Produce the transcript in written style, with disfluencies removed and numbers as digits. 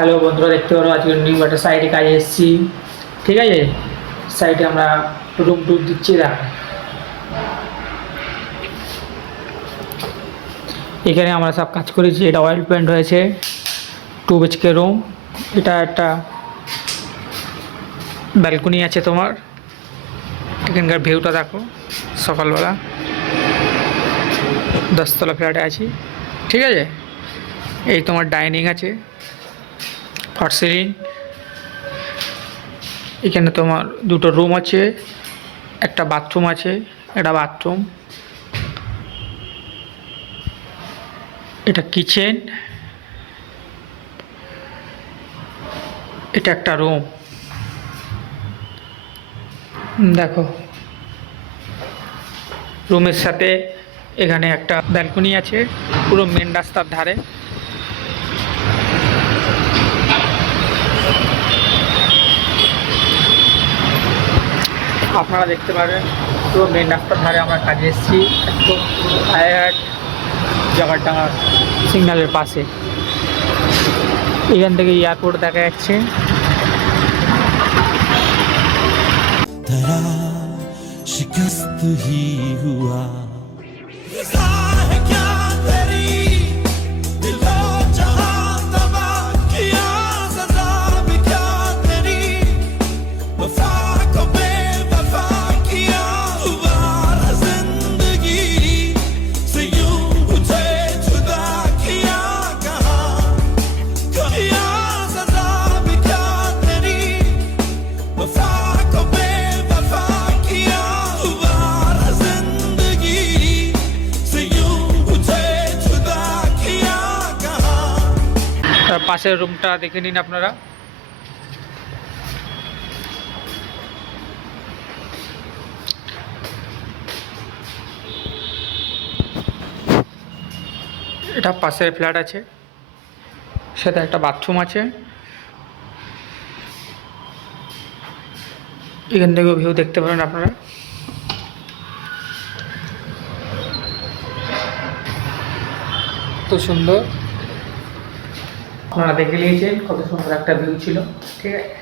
Hello বন্ধুরা, দেখতে পারো আজকে নিউ একটা সাইটে কাজে এসেছি। ঠিক আছে, সাইটে আমরা রুম টুর দিচ্ছি। দেখ, এখানে আমরা সব কাজ করেছি। এটা অয়েল পেন্ট হয়েছে, 2 BHK রুম। এটা একটা ব্যালকনি আছে তোমার। এখানকার ভিউটা দেখো সকালবেলা। 10তলা ফ্ল্যাটে আছি। ঠিক আছে, এই তোমার ডাইনিং আছে, ফর সিলিং। এখানে তোমার দুটো রুম আছে, একটা বাথরুম আছে, এটা বাথরুম, এটা কিচেন, এটা একটা রুম। দেখো, রুমের সাথে এখানে একটা ব্যালকনি আছে, পুরো মেন রাস্তার ধারে। আপনারা দেখতে পারেন পুরো মেন রাস্তার ধারে আমরা কাজে এসেছি, একদম পুরো হায়াট জগারডাঙ্গার সিগন্যালের পাশে। এখান থেকে এয়ারপোর্ট দেখা যাচ্ছে। शिकस्त ही हुआ তার পাশের রুমটা দেখে নিন আপনারা। এটা পাশের ফ্ল্যাট আছে, সাথে একটা বাথরুম আছে। এখান থেকেও ভিউ দেখতে পারেন আপনারা। তো সুন্দর, আপনারা দেখে নিয়েছেন কত সুন্দর একটা ভিউ ছিল। ঠিক আছে।